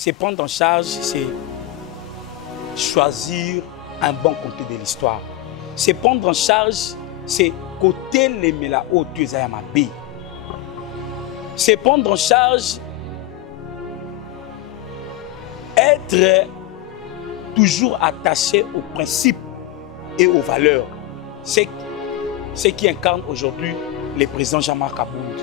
C'est prendre en charge, c'est choisir un bon côté de l'histoire. C'est prendre en charge, c'est côté les mela au B. C'est prendre en charge, être toujours attaché aux principes et aux valeurs. C'est ce qui incarne aujourd'hui le président Jean-Marc Aboud.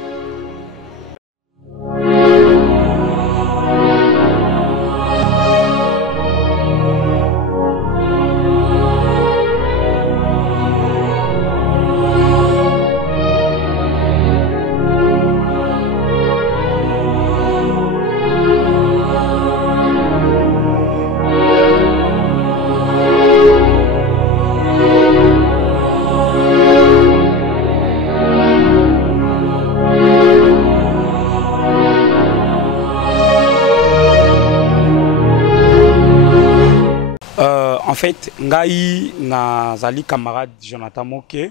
En fait, ngai nazali camarade Jonathan Moke,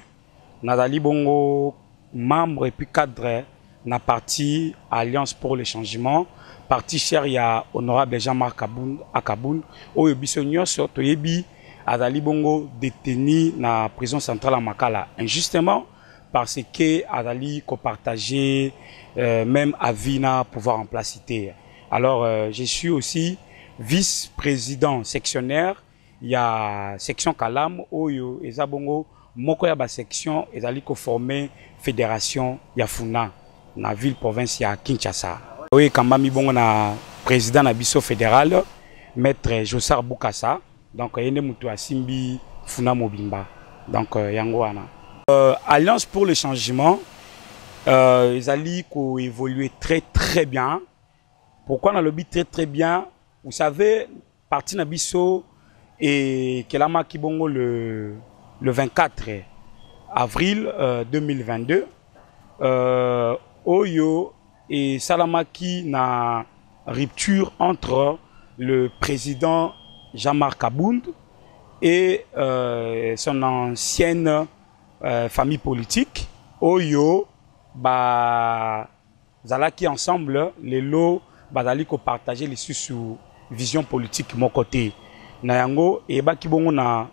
nazali bongo membre et puis cadre na parti Alliance pour le changement, parti cher ya honorable Jean-Marc Akaboun, oyo biso nyonso toyebi azali bongo détenu na prison centrale à Makala injustement parce que azali ko partager même avis na pouvoir en place cité. Alors je suis aussi vice-président sectionnaire. Il y a section Kalam, Oyo, Ezabongo, Moko ya ba section, ezali ko former fédération Yafuna, na ville province ya Kinshasa. Oui, Kambami bongo na président na biso fédéral, maître Jossar Boukassa, donc yene mutu asimbi Funa Mobimba, donc yango wana. Alliance pour le changement, ezali ko évoluer très bien. Pourquoi on a le but très bien? Vous savez, parti na biso et Kelama Kibongo le 24 avril 2022, Oyo et Salamaki na rupture entre le président Jean-Marc Aboud et son ancienne famille politique. Oyo ba Zalaki ensemble les lots bazali ko partager les sous vision politique mon côté. Na yango e baki bongo na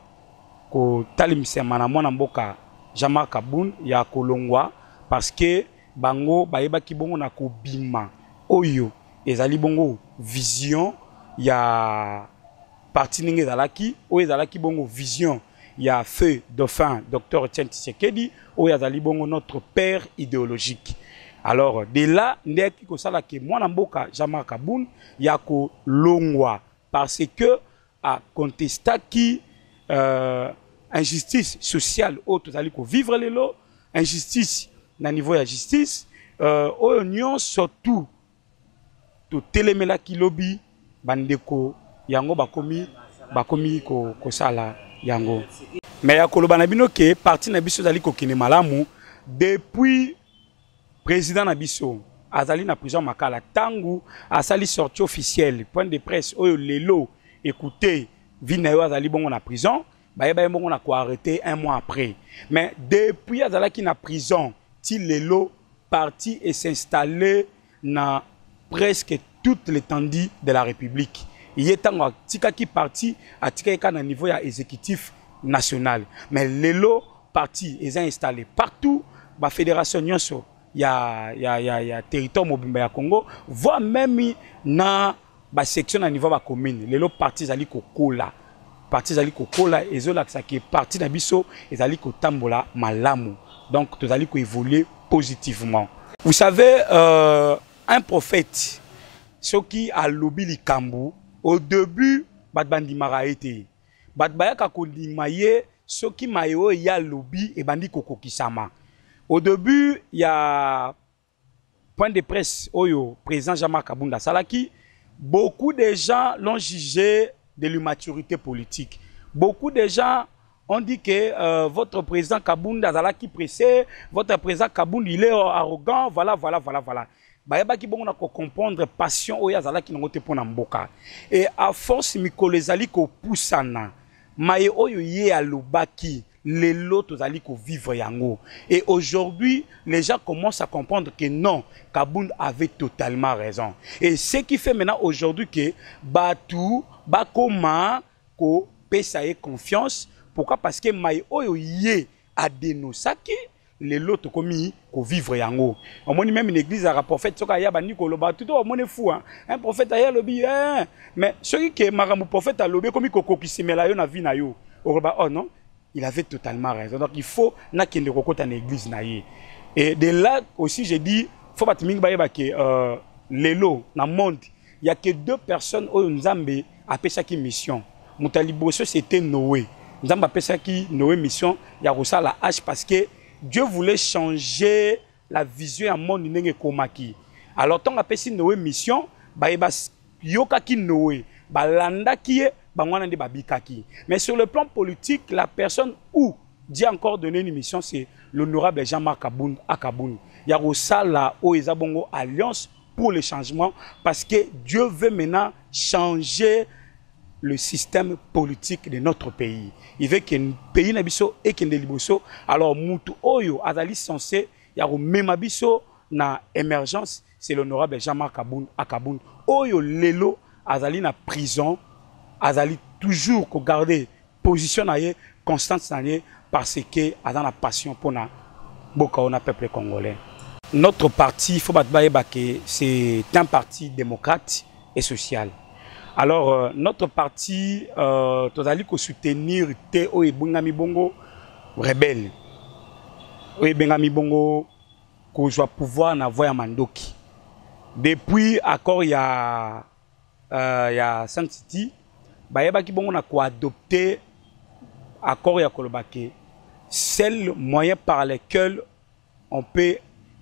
ko talimisa mana mwana mboka Jean-Marc Aboud ya kolongwa parce que bango bayebaki bongo na ko bima oyo ezali bongo vision ya parti ninge zalaki oyo ezalaki bongo vision ya feu dauphin Dr Etienne Tshisekedi oyo ezali bongo notre père idéologique. Alors de là ndeki ko sala ke mwana mboka Jean-Marc Aboud ya kolongwa parce que à contester qui injustice sociale autre tali ko vivre les lots injustice na niveau ya justice oignon surtout to telemela ki lobby bandeko yango bakomi ko sala yango mais ya koloba na bino ke parti na biso tali ko kine malamu depuis président na biso azali na prison Makala tangu asali sortie officielle point de presse oyo lelo. Écoutez, Vinayo Azali bongo na prison, Baye bongo na ko arrêté un mois après. Mais depuis Azalaki na prison, Tilelo parti et s'installer na presque toute l'étendue de la République. Il y a tant tika qui parti à tika na niveau ya exécutif national. Mais Lelo parti est installé partout, ba fédération nyonso ya territoire mobimba ya Congo, voire même na ba section à niveau ba commune les lots partis zali ko kola ezola qui est parti na biso ezali ko tambola malamu donc tozali ko évoluer positivement. Vous savez un prophète ce qui a lobby likambu au début bat bandi maraité bat bayaka ko limaye ce qui mayo ya lobby et bandi kokokisama. Au début il y a point de presse oyo président Jean-Marc Aboud Salaki. Beaucoup de gens l'ont jugé de l'immaturité politique. Beaucoup de gens ont dit que votre président Kabound Azalaki pressé, votre président Kabound il est arrogant, voilà. Bayeba ki bongo na ko comprendre passion oyo Azalaki nango te pona mboka. Et à force mikolo ezali ko pusana, maye oyo ye alobaki, les lots tozali ko vivre yango. Et aujourd'hui, les gens commencent à comprendre que non, Kabound avait totalement raison. Et ce qui fait maintenant aujourd'hui que Batou, Bakoma, ko pesaye confiance. Pourquoi? Parce que Maï Oyo yé a dénoncé les lots commis ko vivre yango. On moni même une église à prophète soka ya bani ko loba tout on moni fou hein. Un prophète aya lobi mais celui qui est maramu prophète a lobé comme ko kokisimela yo na vie na yo. Oh non, il avait totalement raison. Donc il faut na kende kokota na église na ye. Et de là aussi j'ai dit faut pas timing ba ke les lots na monde, il y a que 2 personnes au Nzambe a pesa ki mission. Mutaliboso c'était Noé. Nzambe a pesa ki Noé mission ya rosa la hache parce que Dieu voulait changer la vision à monde n'enge komaki. Alors tant appelé Noé mission, ba yoka ki Noé, ba landa ki ba ngwana de babikaki. Mais sur le plan politique, la personne où Dieu a encore donné une mission, c'est l'honorable Jean-Marc Kabound à Kabound. Il y a aussi la Oezabongo Alliance pour le changement parce que Dieu veut maintenant changer le système politique de notre pays. Il veut qu'un pays n'abisso et qu'un délibosso. Alors, Moutou Oyo, Azali censé, il y a même abisso na émergence, c'est l'honorable Jean-Marc Kabound à Kabound. Oyo Lelo, Azali na prison, Azali toujours garder position naie, constante naie, parce que Azali na passion pour na boka on a peuple congolais. Notre parti, il faut pas que c'est un parti démocrate et social. Alors, notre parti, tozali ko soutenir te o ebungami bongo rebelle. O ebungami bongo ko joa pouvoir na voya mandoki. Depuis accord ya Saint City, bayeba ki bongo na ko adopter accord ya kolobake. Seul moyen par lequel on peut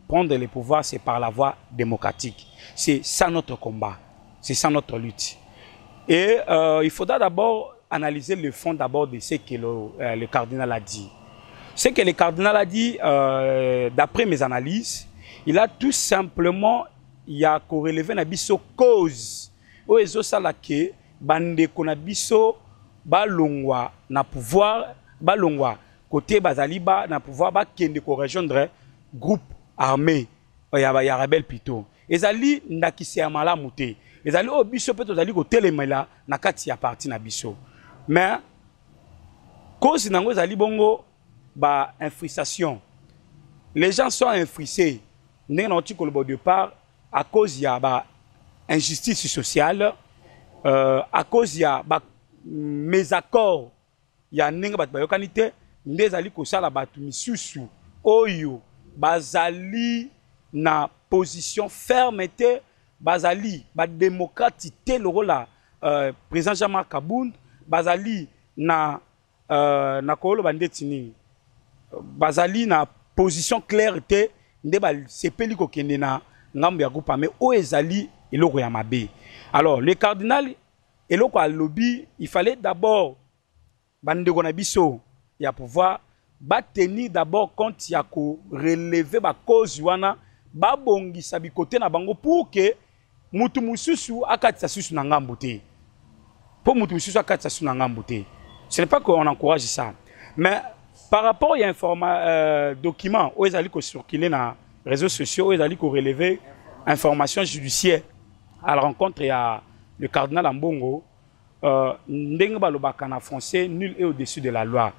prendre le pouvoir, c'est par la voie démocratique. C'est ça notre combat, c'est ça notre lutte. Et il faudra d'abord analyser le fond d'abord de ce que le cardinal a dit. Ce que le cardinal a dit, d'après mes analyses, il a tout simplement corrélevé na biso cause. Oezo salake bande konabiso balongwa na pouvoir balongwa côté bazaliba na pouvoir ba kende ko rejoindre groupe armé ya rebelle plutôt. Ezali ndakisi ya malamu te. Les alliés au biso peut aller au télémela na kati ya parti na biso. Mais cause nango zali bongo ba infristation. Les gens sont infrisés. N'est pas au départ à cause ya ba injustice sociale, à cause ya ba mésaccords ya nenga bat ba yokanité, ndé zali ko sala batu misusu oyo bazali na position fermeté. Bazali, ba démocratité le rôle président Jean-Marc Kabound, Bazali na kolo bandetini. Bazali na position claire te ndeba sepeli ko kende na ngambo ya groupe mais o ezali eloko ya mabe. Alors le cardinal eloko a lobby, il fallait d'abord bandeko na biso ya pouvoir ba tenir d'abord compte ya ko relever ba cause wana ba bongisa bikote na bango pour que mutu mususu akatisa susu na ngambo te. Pour mutu mususu akatisa susu na ngambo te. Ce n'est pas qu'on encourage ça. Mais par rapport à documents où ils allaient circuler dans les réseaux sociaux, où ils allaient relever information judiciaire à la rencontre, il y a le cardinal Ambongo, ndenge balobaka na français, nul est au-dessus de la loi.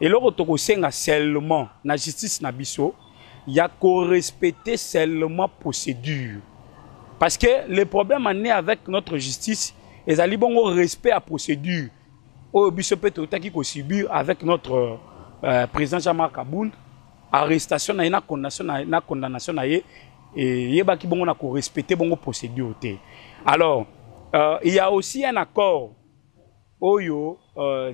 Et le rotokosenga seulement na justice na biso, il y a qu'au respecter seulement procédure. Parce que le problème en est avec notre justice, ils allaient bon respect à procédure. Au biso peut être subir avec notre président Jean-Marc Kabound, arrestation na condamnation na ye et yeba ki bon na ko respecter bon procédure té. Alors il y a aussi un accord oyo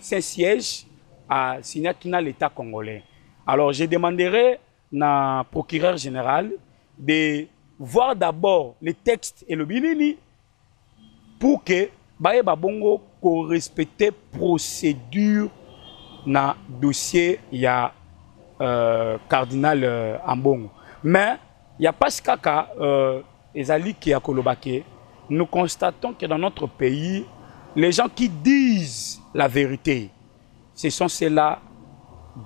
Saint-Siège a signé avec l'État congolais. Alors je demanderai na procureur général de voir d'abord les textes et le binini pour que baye babongo ko respecter procédure na dossier ya cardinal Ambongo. Mais il y a pas ce cas ezali qui a kolobake. Nous constatons que dans notre pays, les gens qui disent la vérité, ce sont ceux-là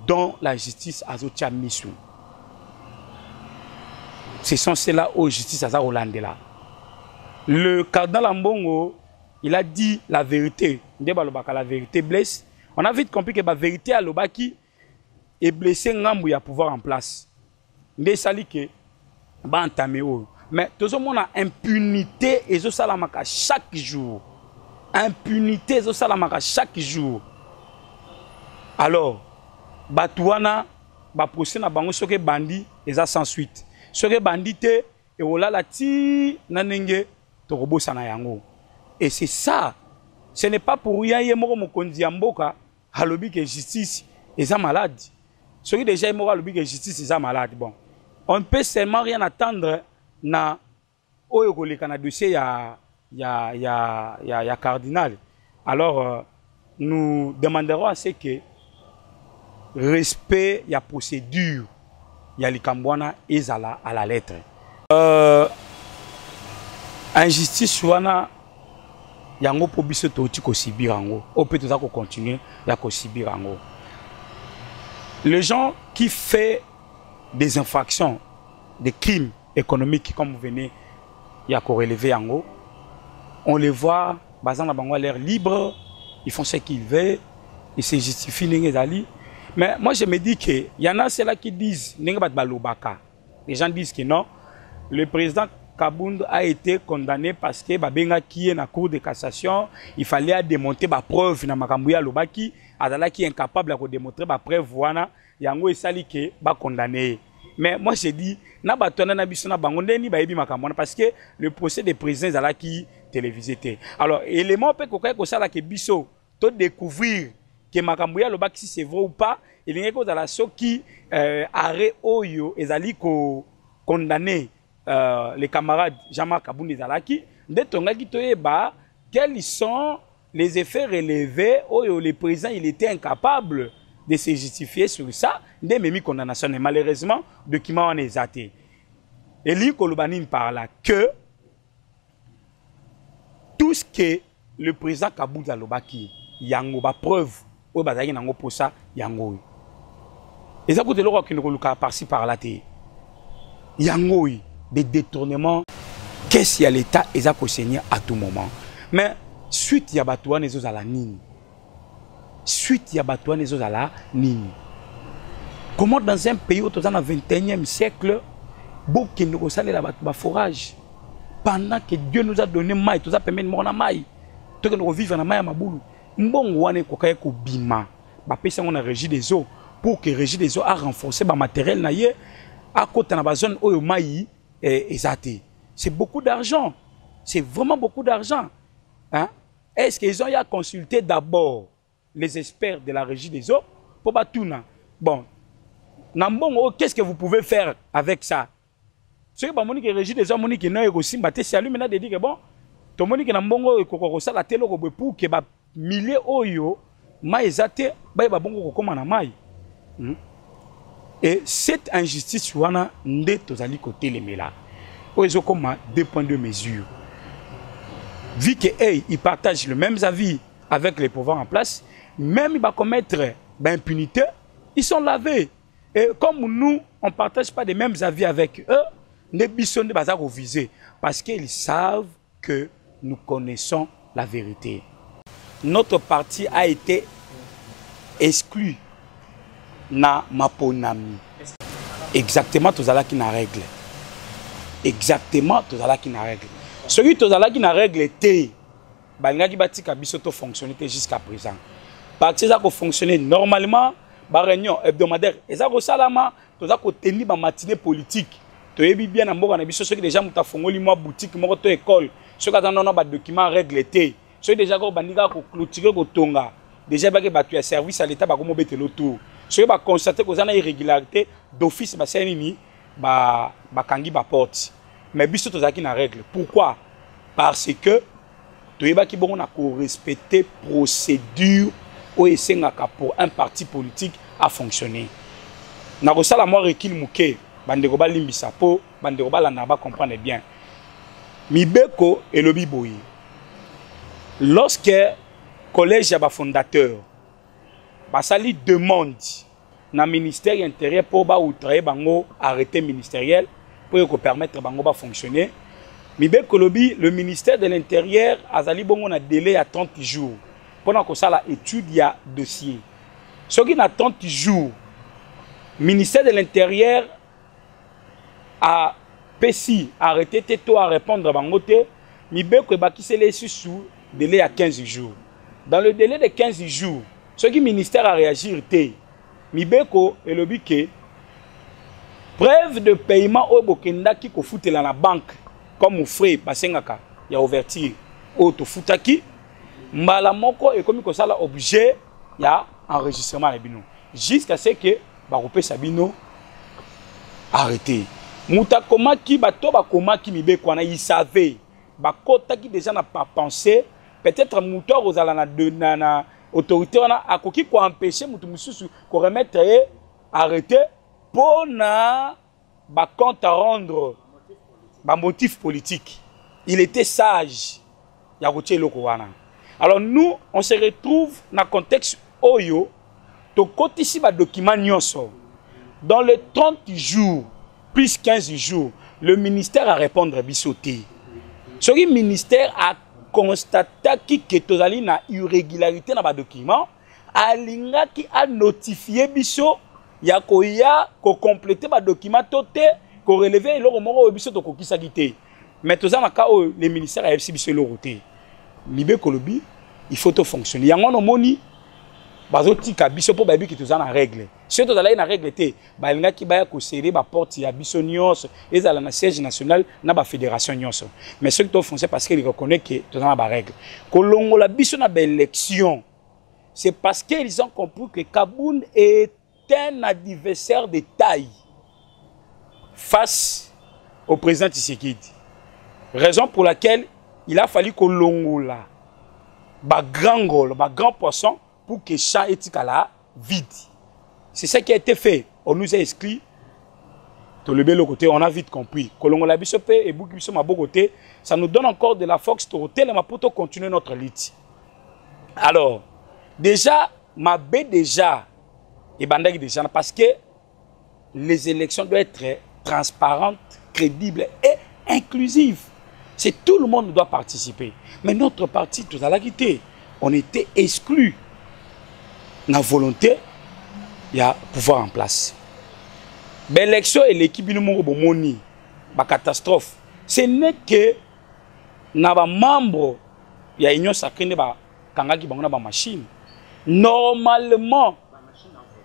dans la justice azotia misu. Ce sont ceux-là où justice aza Hollandela. Le cardinal Ambongo, il a dit la vérité. La vérité blesse. On a vite compris que la vérité à l'obaki est blessé ngambu ya pouvoir en place. Ndé sali que ba entamé o. Mais tout le monde a impunité et zo salamaka chaque jour. Impunité zo salamaka chaque jour. Alors, batouana ba procès na bango soke bandi eza sans suite. Soke bandi te et ola la ti nanenge to robosa na yango. Et c'est ça. Ce n'est pas pour rien yemoko mokonzi ya mboka halobi que justice eza malade. Celui déjà yemoko halobi que justice eza malade. Bon, on ne peut seulement rien attendre na oyo koleka na dossier ya cardinal. Alors nous demanderons à ce que respect ya procédure ya likambwana ezala à la lettre. Injustice wana yango po biso toti ko sibirango o peut toza ko continuer ya ko sibirango. Les gens qui fait des infractions, des crimes économiques comme vous venez ya ko relever yango, on les voit bazan na bango à l'air libre, ils font ce qu'ils veulent, ils se justifient n'engezali. Mais moi je me dis que y en a ceux-là qui disent n'engebat balobaka. Les gens disent que non, le président Kabound a été condamné parce que Babenga qui est dans la cour de cassation, il fallait démontrer la preuve dans Makambuya Lobaki, Adala qui est incapable de démontrer la preuve wana, yango esali ke ba condamné. Mais moi je dis na batona na biso na bango ndeni ba yebi makamona parce que le procès des présidents ezala qui télévisé. Alors élément peut ko sala ke biso to découvrir que Makambuya Lobaki si c'est vrai ou pas, il y a cause à la soki arrêt oyo ezali ko condamné. Les camarades Jean-Marc Kabound Zalaki, quels sont les effets relevés où le président il était incapable de se justifier sur ça, des mêmes condamnations. Et malheureusement, le document en est zaté. Et lui, Kolobanine parle que tout ce que le président Kabound Zalobaki, yango ba preuve, ou bazaki nango pour ça, yango. Et ça coûte l'euro qui nous coloque par-ci par-là. Yango. Des détournements, qu'est-ce qu'il y a l'État et ça conseiller à tout moment. Mais suite il y a batouan et à la nini. Suite il y a batouan et à la nini. Comment dans un pays où dans le 21e siècle, beaucoup nous salé la forage pendant que Dieu nous a donné maï, tout ça permet de mourir maï. Tout que nous vivons dans maï à maboulou. Mbon wane kokaye ko bima. Ba pesa on a régi des eaux pour que régi des eaux a renforcé ba matériel na yé à côté na ba zone oyo maï. C'est beaucoup d'argent. C'est vraiment beaucoup d'argent. Hein? Est-ce qu'ils ont consulté d'abord les experts de la régie des eaux pour Batouna? Bon, qu'est-ce que vous pouvez faire avec ça? Ce que la régie des eaux, Monique n'a aussi battu, c'est lui maintenant de dire que bon, tout Monique n'a pas eu la télé pour que les milliers d'euros, maïzate, bah bon comme on a maï. Et cette injustice, wana nde tozali côté les mela. Ils ont comme deux points de mesure. Vu qu'ils partagent le même avis avec les pouvoirs en place, même ils vont commettre l'impunité, ils sont lavés. Et comme nous, on ne partage pas les mêmes avis avec eux, les bisons ne sont pas visés. Parce qu'ils savent que nous connaissons la vérité. Notre parti a été exclu. Na maponami. Exactement, tout ça qui n'a règle. Exactement, tout ça qui n'a règle. Celui tout ça qui n'a règle était, balingaki bati kabiso to fonctionner jusqu'à présent. Parti ça ko fonctionner normalement, ba réunion hebdomadaire, et ça ko salama, tout ça ko tenir ba matinée politique. To yebi bien na mboka na biso ceux qui déjà muta fongoli moi boutique moko to école, ceux qui attendent ba document règle était. Ceux déjà ko bandika ko clôturer ko tonga. Déjà ba ke batu ya service à l'état ba ko mobete l'auto. Si vous constatez que vous avez une irrégularité d'office, vous kangi ba porte. Mais biso tozaki na règle. Pourquoi? Parce que tu as respecter procédure pour un parti politique à fonctionner. Na rosala moi rekil muke bandeko ba limbisa po bandeko ba lana ba comprendre bien. Mibeko et le biboyi. Lorsque collège ya ba fondateur Basali demande le ministère intérieur pour outrer bango arrêté ministériel pour permettre bango de fonctionner. Le ministère de l'Intérieur a un délai à 30 jours pour que la étude y a dossier. Ce qui a 30 jours, le ministère de l'Intérieur a PSI arrêté à répondre à bangote, Mibeko bakise les sous délai à 15 jours. Dans le délai de 15 jours, ce qui le ministère a réagi, Mibeko et le bique preuve de paiement au Bokenda qui ko foute la banque comme mon frère Basengaka, il y a ouverture au to futaki, mbala moko et comme ça la objet, il y a enregistrement les bino. Jusqu'à ce que Barope Sabino arrêté. Mouta komaki bato bakomaki Mibeko na il savait bakota qui déjà n'a pas pensé peut-être mouta ozala na autorité on a koki ko empêcher mutu mususu ko remettre arrêté pour na ba compte à rendre ba motif politique. Il était sage ya routier loko wana. Alors nous on se retrouve dans contexte oyo to kotisi ba document nyonso dans les 30 jours plus 15 jours le ministère a répondre bisoté. Ce ministère a constaté que tozali na irrégularité dans ba document alinga qui a notifié biso ya koya ko compléter ba document toté ko relever le moko biso to kokisa gité mais tozana ka o le ministère a fc biso le roté libe kolobi il faut to fonctionner yango no moni bazotika biso po babi ki tozana règle si tozala na règle té balinga ki baya ko serrer ba porte ya biso nyonso ezala na siège national na ba fédération nyonso mais ceux qui to fonctionner parce qu'ils reconnaissent que tozana ba règle kolongo la biso na ba élection c'est parce qu'ils ont compris que Kaboun est un adversaire de taille face au président Tshisekedi. Raison pour laquelle il a fallu que l'ongola, ba grand poisson, pour que champ etikala vide. C'est ce qui a été fait. On nous a inscrit, tout le bel côté, on a vite compris. Que l'ongola bisope et bouki ma beau côté, ça nous donne encore de la force pour continuer notre lutte. Alors, déjà, ma baie déjà, et bandagi déjà, parce que les élections doivent être transparentes, crédibles et inclusives. C'est tout le monde doit participer. Mais notre parti, tout à la quitté, on était exclus. La volonté, il y a pouvoir en place. L'élection et l'équipe de Moni, la catastrophe, ce n'est que na ba membre, il y a union sacrée kangaki bangona ba machine. Normalement,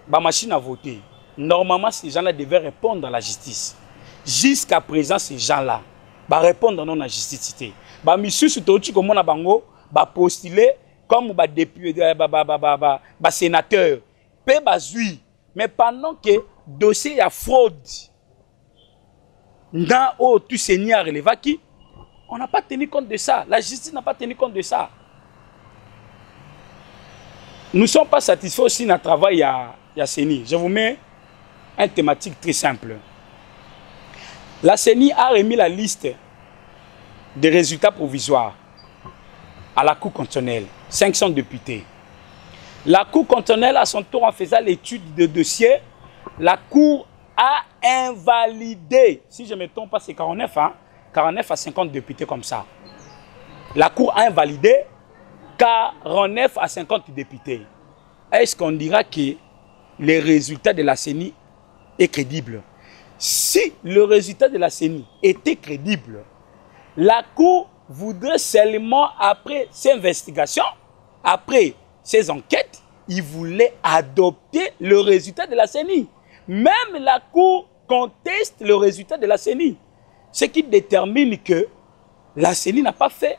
ba machine à voter. Normalement, ces gens-là devaient répondre à la justice. Jusqu'à présent, ces gens-là va répondre non à la justice. Ba monsieur Soutouchi comme on a bango, ba postuler comme ba député, ba sénateur, pe bazui. Mais pendant que dossier a fraude dans au tout seigneur relevaki, on n'a pas tenu compte de ça. La justice n'a pas tenu compte de ça. Nous ne sommes pas satisfaits aussi dans le travail à CENI. Je vous mets une thématique très simple. La CENI a remis la liste des résultats provisoires à la Cour constitutionnelle, 500 députés. La Cour constitutionnelle, à son tour, en faisant l'étude de dossier, la Cour a invalidé, si je ne me trompe pas, c'est 49, hein, 49 à 50 députés comme ça. La Cour a invalidé 49 à 50 députés. Est-ce qu'on dira que le résultat de la CENI est crédible? Si le résultat de la CENI était crédible, la Cour voudrait seulement, après ces investigations, après ces enquêtes, il voulait adopter le résultat de la CENI. Même la Cour conteste le résultat de la CENI. Ce qui détermine que la CENI n'a pas fait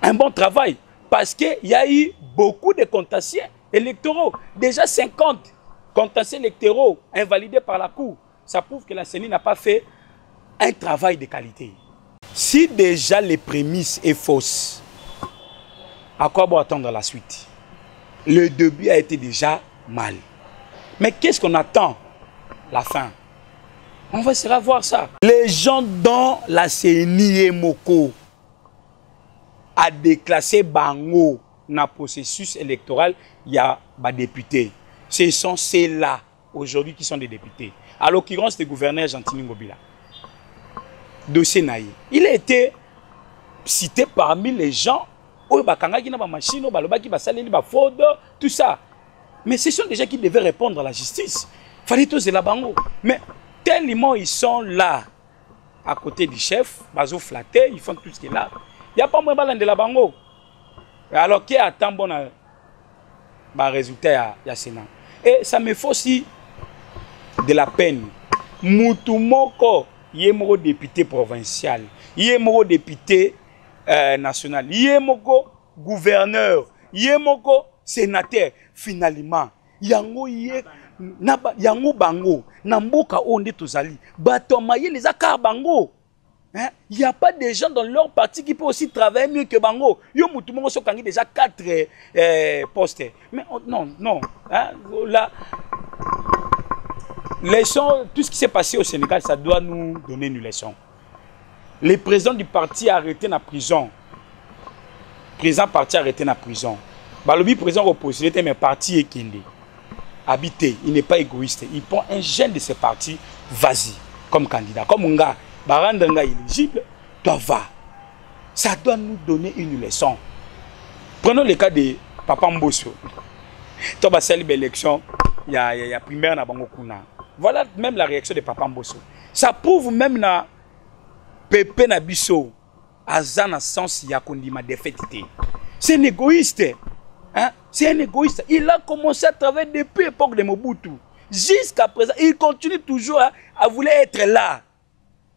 un bon travail. Parce qu'il y a eu beaucoup de contentieux électoraux. Déjà 50 contentieux électoraux invalidés par la Cour. Ça prouve que la CENI n'a pas fait un travail de qualité. Si déjà les prémices sont fausses, à quoi bon attendre la suite? Le début a été déjà mal. Mais qu'est-ce qu'on attend? La fin. On va se revoir ça. Les gens dont la CENI et Moko a déclassé Bango dans le processus électoral, il y a des députés. Ce sont ceux-là, aujourd'hui, qui sont des députés. À l'occurrence, le gouverneur Gentini Ngobila. Dossier Naï. Il a été cité parmi les gens où il y a des machines, tout ça. Mais ce sont des gens qui devaient répondre à la justice. Il fallait tous de la bango. Mais tellement ils sont là, à côté du chef, bazo flatté, ils font tout ce qui est là. Il n'y a pas moins de la bango. Alors qu'il y a tant bon résultat à Sénat. Et ça me fait aussi de la peine. Moutoumoko, il est mon député provincial, il est mon député national, il est mon gouverneur, il est mon sénateur. Finalement, yango bango, namboka onde tozali, batomaye les akar bango. Il n'y a pas de gens dans leur parti qui peuvent aussi travailler mieux que bango. Yo moutoumoko so kangi déjà 4 postes. Mais non, non. Hein, là, leçon, tout ce qui s'est passé au Sénégal, ça doit nous donner une leçon. Le président du parti a arrêté dans la prison. Le président du parti a arrêté dans la prison. Le président opposé, mais le parti est Kende. Habité, il n'est pas égoïste. Il prend un jeune de ce parti, vas-y, comme candidat. Comme un gars, Barandanga éligible, toi va. Ça doit nous donner une leçon. Prenons le cas de Papa Mbosso. Tu as célébré l'élection, il y a primaire na Bango Kuna. Voilà même la réaction de Papa Mbosso. Ça prouve même na Pepe Nabiso, Azana sens Yakundi ma défaite. C'est un égoïste. Hein? C'est un égoïste. Il a commencé à travailler depuis l'époque de Mobutu. Jusqu'à présent, il continue toujours à vouloir être là.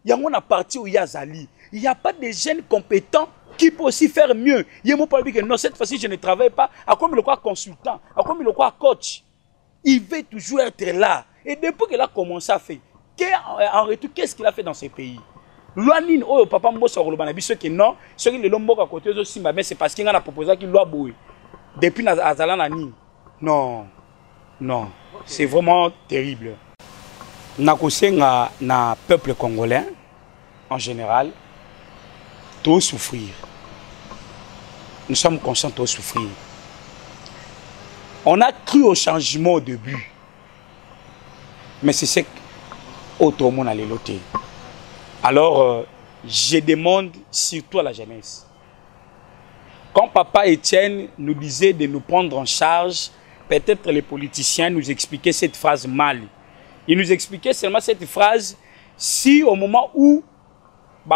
Il y a un parti où il y a Zali. Il n'y a pas de jeunes compétents qui peuvent aussi faire mieux. Il y a un mot que non, cette fois-ci, je ne travaille pas. À comme il est consultant, à comme il est coach. Il veut toujours être là. Et depuis qu'il a commencé à faire, en retour, qu'est-ce qu'il a fait dans ces pays? Loanine, oh, papa Mbosso, ceux qui non, ceux qui l'ont à côté de Simba, mais c'est parce qu'il a proposé qu'il l'a boué. Depuis Azalana, non, non, c'est vraiment terrible. Na peuple congolais, en général, tout souffrir. Nous sommes conscients de souffrir. On a cru au changement au début. Mais c'est ce qu'au monde allait loter. Alors, je demande surtout à la jeunesse. Quand Papa Étienne nous disait de nous prendre en charge, peut-être les politiciens nous expliquaient cette phrase mal. Il nous expliquait seulement cette phrase si au moment où,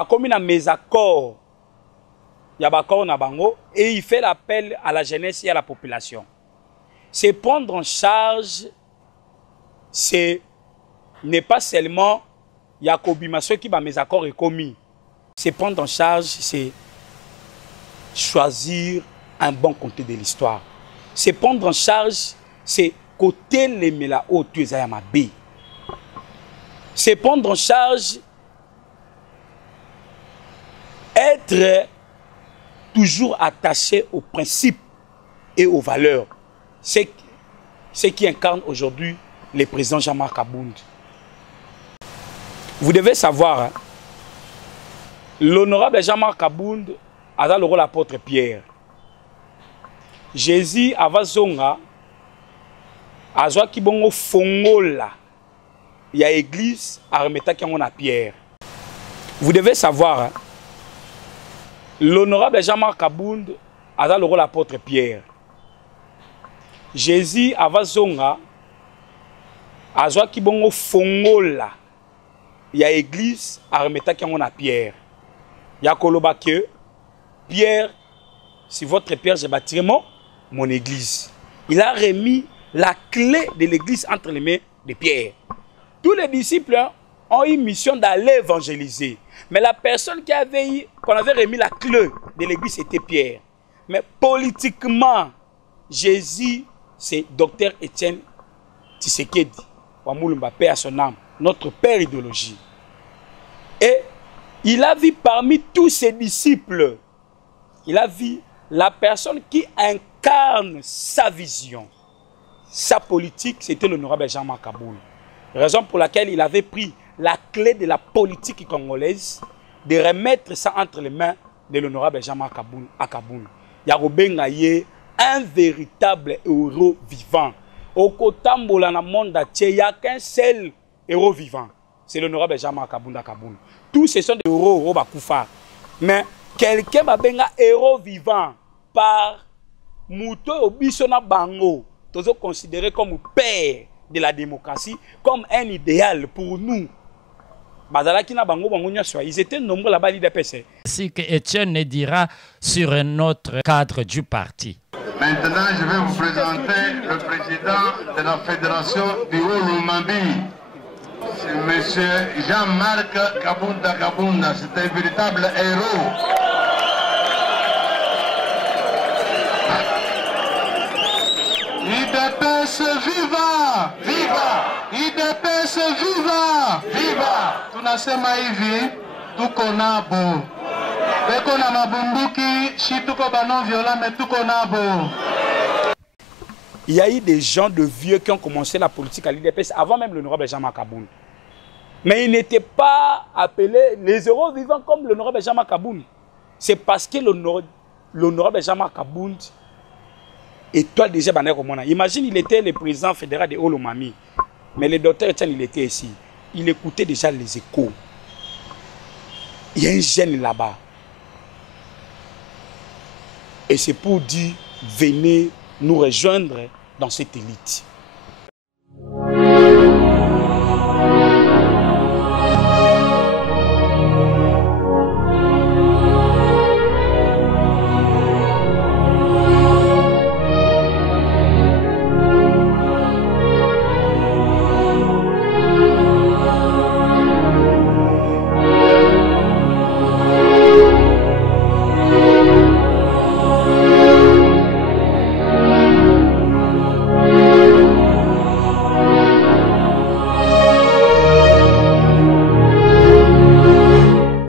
comme il y a mes accords, il y a accord na bango, et il fait l'appel à la jeunesse et à la population. C'est prendre en charge, c'est n'est pas seulement Yakobimaso qui va mes accords et commis. C'est prendre en charge, c'est choisir un bon côté de l'histoire. C'est prendre en charge, c'est côté les mela au tu es à ma B. C'est prendre en charge, être toujours attaché aux principes et aux valeurs. C'est ce qui incarne aujourd'hui le président Jean-Marc Abound. Vous devez savoir, hein, l'honorable Jean-Marc Abound a le rôle l'apôtre Pierre. Jésus avait zonga, a zoa ki bongo fongola. Il y a l'église à remettre qui on a Pierre. Vous devez savoir, hein, l'honorable Jean-Marc Abound a le rôle l'apôtre Pierre. Jésus avait zonga, a zoa ki bongo fongola. Il y a l'église à remettre qui on a Pierre. Il y a koloba que Pierre, si votre Pierre, je bâtirai mon église. Il a remis la clé de l'église entre les mains de Pierre. Tous les disciples ont eu mission d'aller évangéliser. Mais la personne qu'on avait remis la clé de l'église, c'était Pierre. Mais politiquement, Jésus, c'est Dr Étienne Tshisekedi, Wamulumba, paix à son âme, notre père idéologie. Et il a vu parmi tous ses disciples, il a vu la personne qui incarne sa vision. Sa politique, c'était l'honorable Jean-Marc Abound. Raison pour laquelle il avait pris la clé de la politique congolaise, de remettre ça entre les mains de l'honorable Jean-Marc Abound à Kaboul. Yarobenga est un véritable héros vivant. Au Kotambola, dans le monde entier, il n'y a qu'un seul héros vivant. C'est l'honorable Jean-Marc Kabunda Kaboun. Tous ces sont des héros Bakoufa. Mais quelqu'un va un héros vivant par Mouto Obisona Bango, toujours considéré comme père de la démocratie, comme un idéal pour nous. Ils étaient nombreux là-bas, l'IDPS. Si que Étienne dira sur un autre cadre du parti. Maintenant, je vais vous présenter le président de la fédération du Haut-Lumambi. C'est M. Jean-Marc Kabunda Kabunda. C'est un véritable héros. IDPS viva! Viva! IDPS viva! Viva! Tunasema hivi, tuko nabo. Beko na mabunduki, shi tuko banon violent, mais tuko nabo. Il y a eu des gens de vieux qui ont commencé la politique à l'IDPS avant même l'honorable Jean-Marc Kaboun. Mais ils n'étaient pas appelés les héros vivants comme l'honorable Jean-Marc Kaboun. C'est parce que l'honorable Jean-Marc Kaboun étoile déjà Bané Romana. Imagine, il était le président fédéral de Olomami. Mais le docteur Etienne, il était ici. Il écoutait déjà les échos. Il y a un jeune là-bas. Et c'est pour dire, venez nous rejoindre dans cette élite.